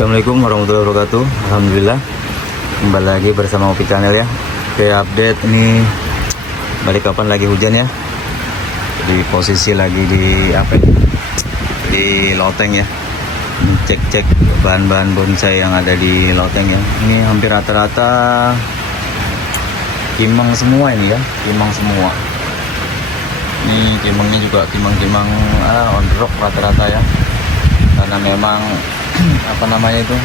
Assalamualaikum warahmatullahi wabarakatuh. Alhamdulillah kembali lagi bersama Opi Channel ya. Oke, update ini balik kapan lagi hujan ya. Jadi posisi lagi di apa ya? Di loteng ya. Cek bahan-bahan bonsai yang ada di loteng ya. Ini hampir rata-rata kimang semua ini ya, kimang semua. Ini kimangnya juga kimang-kimang on rock rata-rata ya. Karena memang apa namanya itu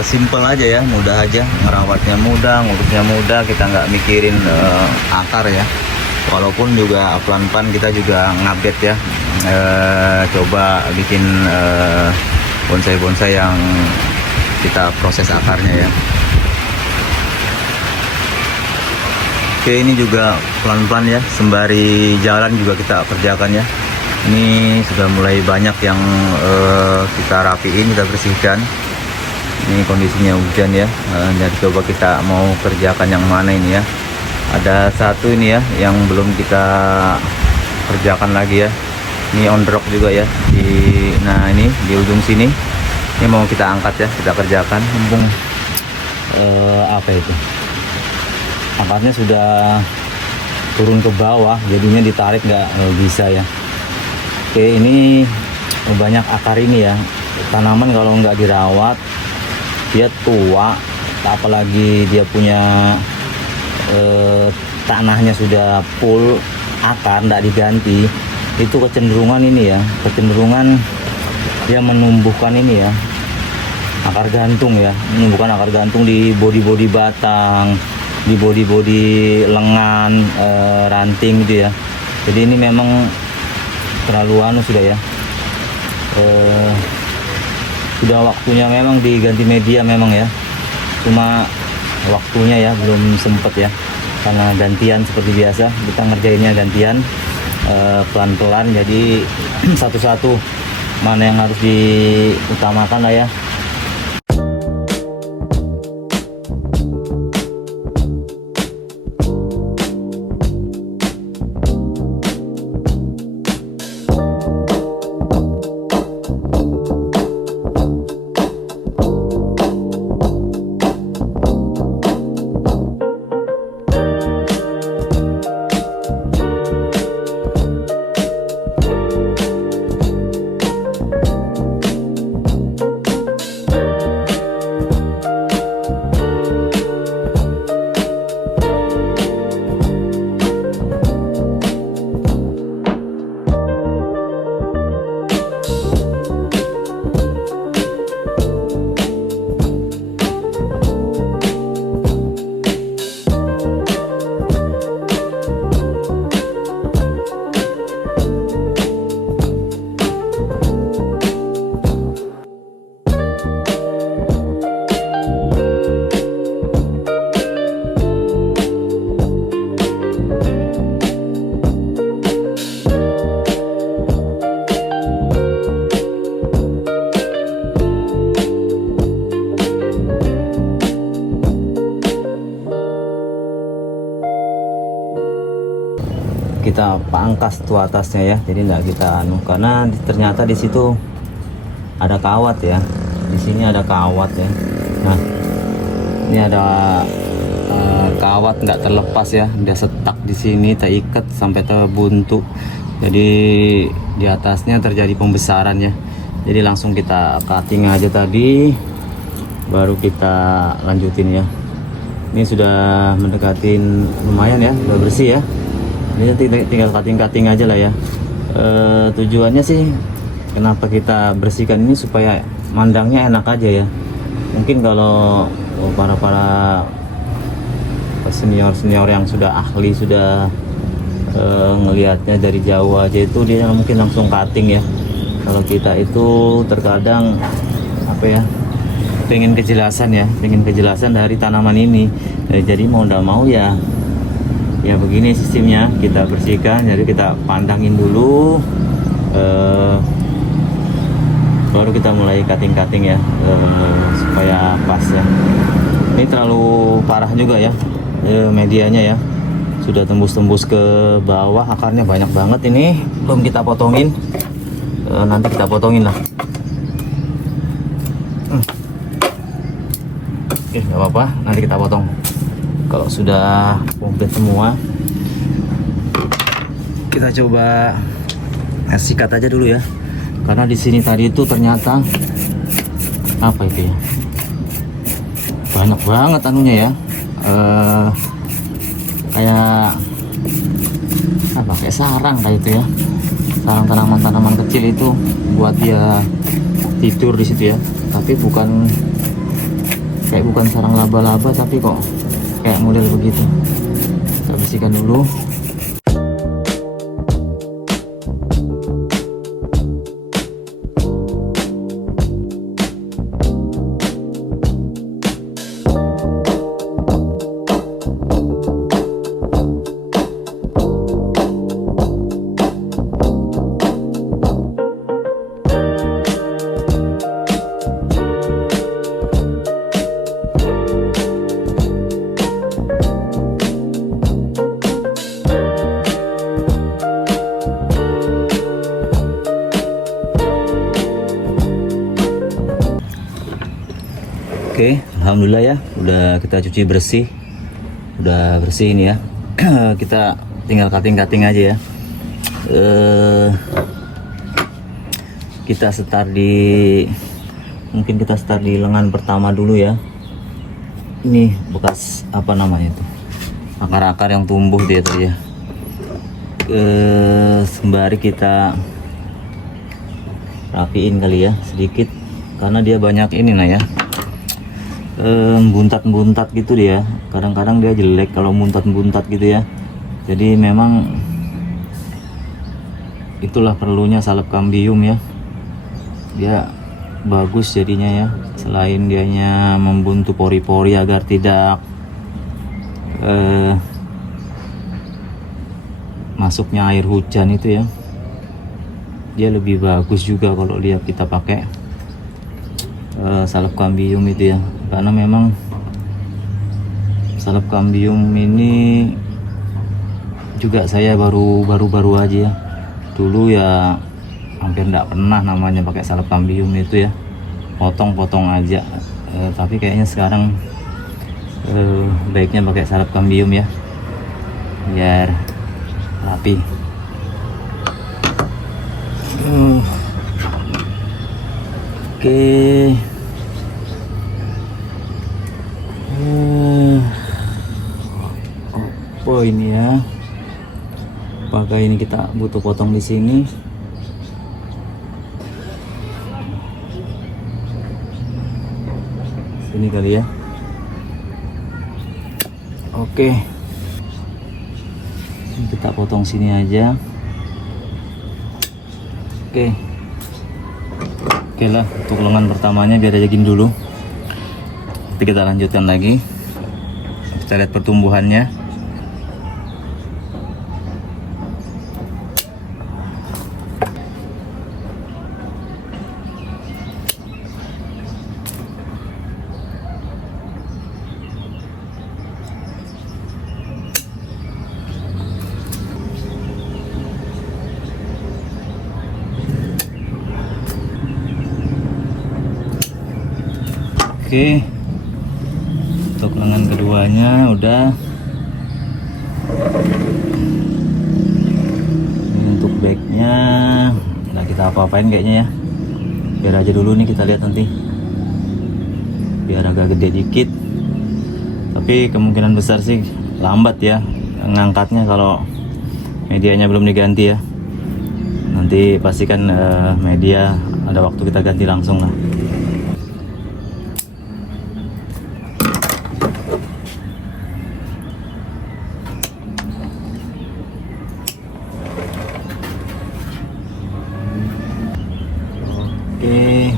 simple aja ya, mudah aja, ngerawatnya mudah, ngurusnya mudah, kita nggak mikirin akar ya. Walaupun juga pelan-pelan kita juga ngupdate ya, coba bikin bonsai-bonsai yang kita proses akarnya ya. Oke, ini juga pelan-pelan ya, sembari jalan juga kita kerjakan ya. Ini sudah mulai banyak yang kita rapiin, kita bersihkan. Ini kondisinya hujan ya, jadi coba kita mau kerjakan yang mana ini ya. Ada satu ini ya yang belum kita kerjakan lagi ya. Ini on rock juga ya. Nah ini di ujung sini, ini mau kita angkat ya, kita kerjakan. Mumpung apa itu? Angkatnya sudah turun ke bawah, jadinya ditarik nggak bisa ya. Oke, ini banyak akar ini ya. Tanaman kalau nggak dirawat, dia tua, apalagi dia punya tanahnya sudah full akar, nggak diganti, itu kecenderungan ini ya, kecenderungan dia menumbuhkan ini ya, akar gantung ya, menumbuhkan akar gantung di bodi-bodi batang, di bodi-bodi lengan, ranting gitu ya. Jadi ini memang terlalu sudah ya, sudah waktunya memang diganti media memang ya, cuma waktunya ya belum sempet ya, karena gantian seperti biasa kita ngerjainnya gantian, pelan-pelan, jadi satu-satu mana yang harus diutamakan lah ya. Kita pangkas tuh atasnya ya, jadi nggak kita karena ternyata di situ ada kawat ya, di sini ada kawat ya. Nah ini ada kawat nggak terlepas ya, dia setak di sini, terikat sampai terbuntu, jadi di atasnya terjadi pembesaran ya. Jadi langsung kita cutting aja tadi, baru kita lanjutin ya. Ini sudah mendekatin lumayan ya, udah bersih ya. Ini tinggal cutting aja lah ya. Tujuannya sih kenapa kita bersihkan ini, supaya mandangnya enak aja ya. Mungkin kalau para senior yang sudah ahli, sudah ngelihatnya dari jauh aja, itu dia mungkin langsung cutting ya. Kalau kita itu terkadang apa ya, pengen kejelasan ya, pengen kejelasan dari tanaman ini. Jadi mau ndak mau ya begini sistemnya, kita bersihkan, jadi kita pandangin dulu, baru kita mulai cutting ya, supaya pas ya. Ini terlalu parah juga ya, medianya ya, sudah tembus ke bawah, akarnya banyak banget. Ini belum kita potongin, nanti kita potongin lah. Oke, nggak apa-apa, nanti kita potong kalau sudah komplit semua. Kita coba sikat aja dulu ya, karena di sini tadi itu ternyata apa itu ya, banyak banget anunya ya, kayak apa, kayak sarang kayak itu ya, sarang tanaman-tanaman kecil itu buat dia tidur di situ ya, tapi bukan sarang laba-laba, tapi kok kayak model begitu. Kita bersihkan dulu. Oke, alhamdulillah ya, udah kita cuci bersih, udah bersih ini ya. Kita tinggal cutting aja ya. Kita mungkin kita start di lengan pertama dulu ya. Ini bekas apa namanya tuh, akar-akar yang tumbuh dia tuh ya. Sembari kita rapiin kali ya sedikit, karena dia banyak ini nah ya, buntat-buntat gitu dia. Kadang-kadang dia jelek kalau buntat-buntat gitu ya. Jadi memang itulah perlunya salep kambium ya, dia bagus jadinya ya. Selain dianya membuntu pori-pori agar tidak masuknya air hujan itu ya, dia lebih bagus juga kalau dia kita pakai salep kambium itu ya. Karena memang salep kambium ini juga saya baru aja ya. Dulu ya hampir enggak pernah namanya pakai salep kambium itu ya, potong-potong aja. Tapi kayaknya sekarang baiknya pakai salep kambium ya, biar rapi. Oke. Apa ini ya? Apakah ini kita butuh potong di sini? Sini kali ya. Oke. Kita potong sini aja. Oke. Oke lah, untuk lengan pertamanya biar aja gini dulu. Nanti kita lanjutkan lagi. Kita lihat pertumbuhannya. Oke, untuk lengan keduanya udah. Ini untuk backnya nggak kita apa-apain kayaknya ya, biar aja dulu nih, kita lihat nanti biar agak gede dikit. Tapi kemungkinan besar sih lambat ya ngangkatnya kalau medianya belum diganti ya. Nanti pastikan media ada waktu kita ganti langsung lah. Oke.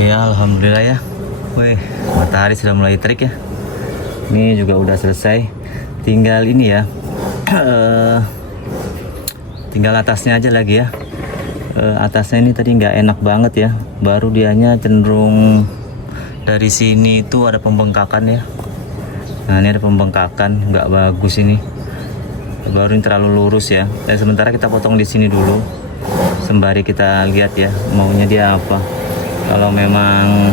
Oke, alhamdulillah ya. Wih, matahari sudah mulai terik ya. Ini juga udah selesai. Tinggal ini ya. Tinggal atasnya aja lagi ya. Atasnya ini tadi nggak enak banget ya. Baru dianya cenderung dari sini itu ada pembengkakan ya. Nah, ini ada pembengkakan, nggak bagus ini. Baru ini terlalu lurus ya. Dan sementara kita potong di sini dulu. Sembari kita lihat ya, maunya dia apa. Kalau memang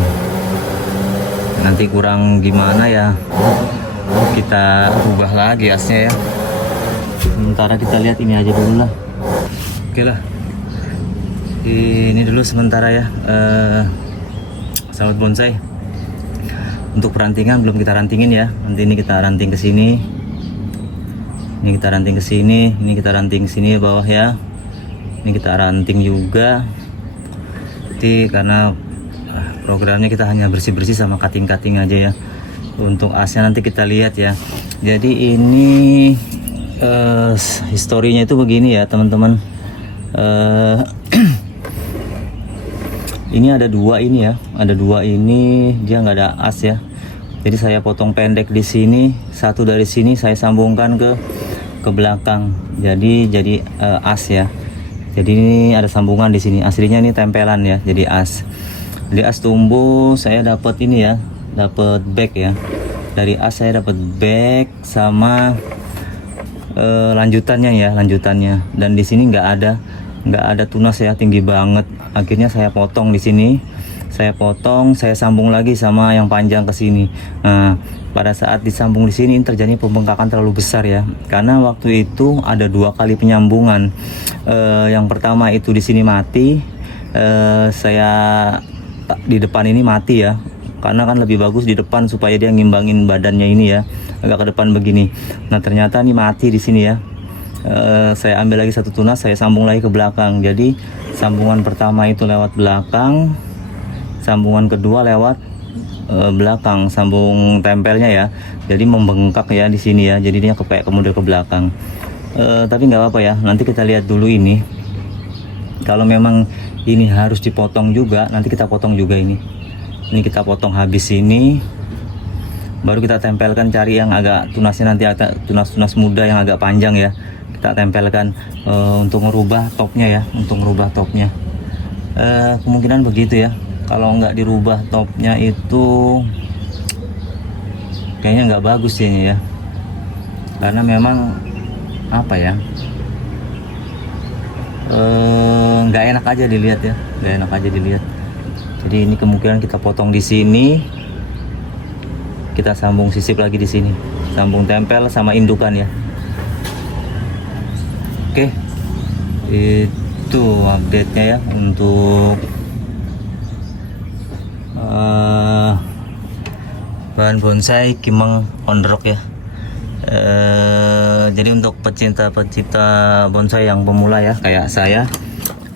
nanti kurang gimana ya, kita ubah lagi asnya ya. Sementara kita lihat ini aja dulu lah. Oke lah, ini dulu sementara ya. Sahabat bonsai, untuk perantingan belum kita rantingin ya. Nanti ini kita ranting ke sini, ini kita ranting ke sini, ini kita ranting ke sini bawah ya. Ini kita ranting juga. Jadi karena programnya kita hanya bersih-bersih sama cutting-cutting aja ya. Untuk asnya nanti kita lihat ya. Jadi ini historinya itu begini ya teman-teman. Ini ada dua ini ya. Ada dua ini, dia nggak ada as ya. Jadi saya potong pendek di sini, satu dari sini saya sambungkan ke belakang. Jadi as ya. Jadi ini ada sambungan di sini. Aslinya ini tempelan ya. Jadi as. Di as tumbuh saya dapat ini ya, dapat back ya. Dari as saya dapat back sama lanjutannya ya, lanjutannya. Dan di sini nggak ada tunas ya, tinggi banget. Akhirnya saya potong di sini. Saya potong, saya sambung lagi sama yang panjang ke sini. Nah, pada saat disambung di sini terjadi pembengkakan terlalu besar ya. Karena waktu itu ada 2 kali penyambungan. Yang pertama itu di sini mati. Saya di depan ini mati ya. Karena kan lebih bagus di depan supaya dia ngimbangin badannya ini ya. Agak ke depan begini. Nah, ternyata ini mati di sini ya. Saya ambil lagi satu tunas, saya sambung lagi ke belakang. Jadi sambungan pertama itu lewat belakang, sambungan kedua lewat belakang, sambung tempelnya ya. Jadi membengkak ya di sini ya. Jadi dia kayak kemudian ke belakang. Tapi nggak apa-apa ya. Nanti kita lihat dulu ini. Kalau memang ini harus dipotong juga, nanti kita potong juga ini. Ini kita potong habis ini. Baru kita tempelkan, cari yang agak tunasnya nanti ada tunas-tunas muda yang agak panjang ya. Kita tempelkan untuk merubah topnya ya, untuk merubah topnya. Kemungkinan begitu ya. Kalau nggak dirubah topnya itu kayaknya nggak bagus ini ya. Karena memang apa ya, nggak enak aja dilihat ya, nggak enak aja dilihat. Jadi ini kemungkinan kita potong di sini, kita sambung sisip lagi di sini, sambung tempel sama indukan ya. Oke, itu update-nya ya untuk bahan bonsai Kimeng on the rock ya. Jadi untuk pecinta bonsai yang pemula ya kayak saya,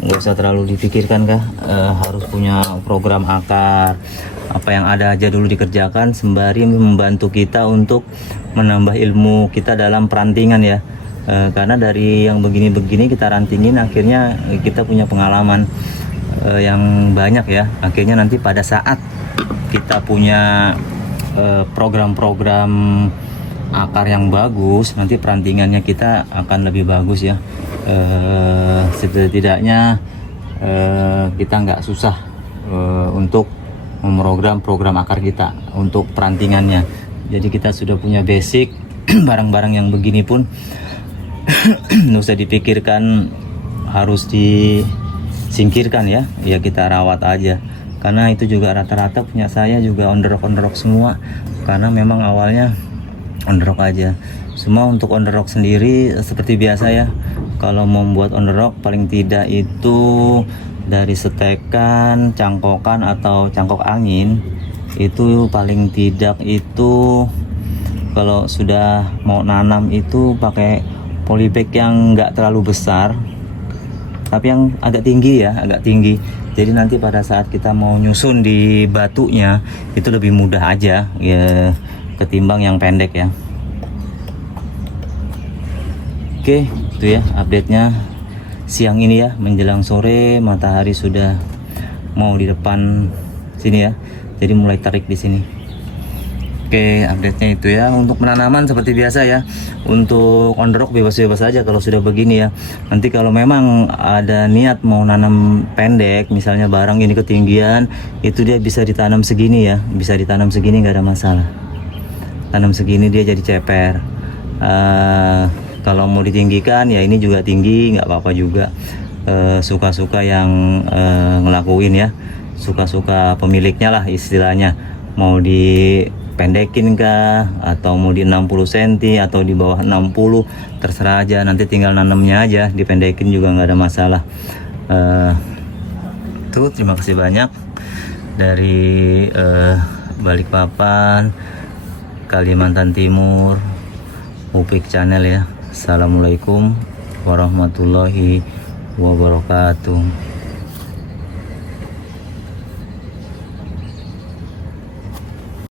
nggak usah terlalu dipikirkan kah, harus punya program akar, apa yang ada aja dulu dikerjakan sembari membantu kita untuk menambah ilmu kita dalam perantingan ya. Karena dari yang begini-begini kita rantingin, akhirnya kita punya pengalaman yang banyak ya. Akhirnya nanti pada saat kita punya program-program akar yang bagus, nanti perantingannya kita akan lebih bagus ya. Setidaknya kita nggak susah untuk memprogram program akar kita untuk perantingannya. Jadi kita sudah punya basic. Barang-barang yang begini pun nggak usah dipikirkan harus disingkirkan ya. Ya kita rawat aja. Karena itu juga rata-rata punya saya juga on the rock semua. Karena memang awalnya on the rock aja. Semua untuk on the rock sendiri seperti biasa ya. Kalau membuat on the rock paling tidak itu dari setekan, cangkokan atau cangkok angin, itu paling tidak itu kalau sudah mau nanam itu pakai polybag yang enggak terlalu besar tapi yang agak tinggi ya, agak tinggi. Jadi nanti pada saat kita mau nyusun di batunya itu lebih mudah aja ya ketimbang yang pendek ya. Oke, itu ya update-nya siang ini ya, menjelang sore, matahari sudah mau di depan sini ya. Jadi mulai tarik di sini. Oke, update-nya itu ya. Untuk penanaman seperti biasa ya. Untuk on the rock bebas-bebas aja kalau sudah begini ya. Nanti kalau memang ada niat mau nanam pendek, misalnya barang ini ketinggian, itu dia bisa ditanam segini ya. Bisa ditanam segini nggak ada masalah. Tanam segini dia jadi ceper. Kalau mau ditinggikan ya ini juga tinggi, nggak apa-apa juga. Suka-suka yang ngelakuin ya. Suka-suka pemiliknya lah istilahnya. Mau dipendekin kah atau mau di 60 cm atau di bawah 60, terserah aja, nanti tinggal nanamnya aja, dipendekin juga nggak ada masalah. Tuh, terima kasih banyak dari Balikpapan, Kalimantan Timur, Upik Channel ya. Assalamualaikum warahmatullahi wabarakatuh.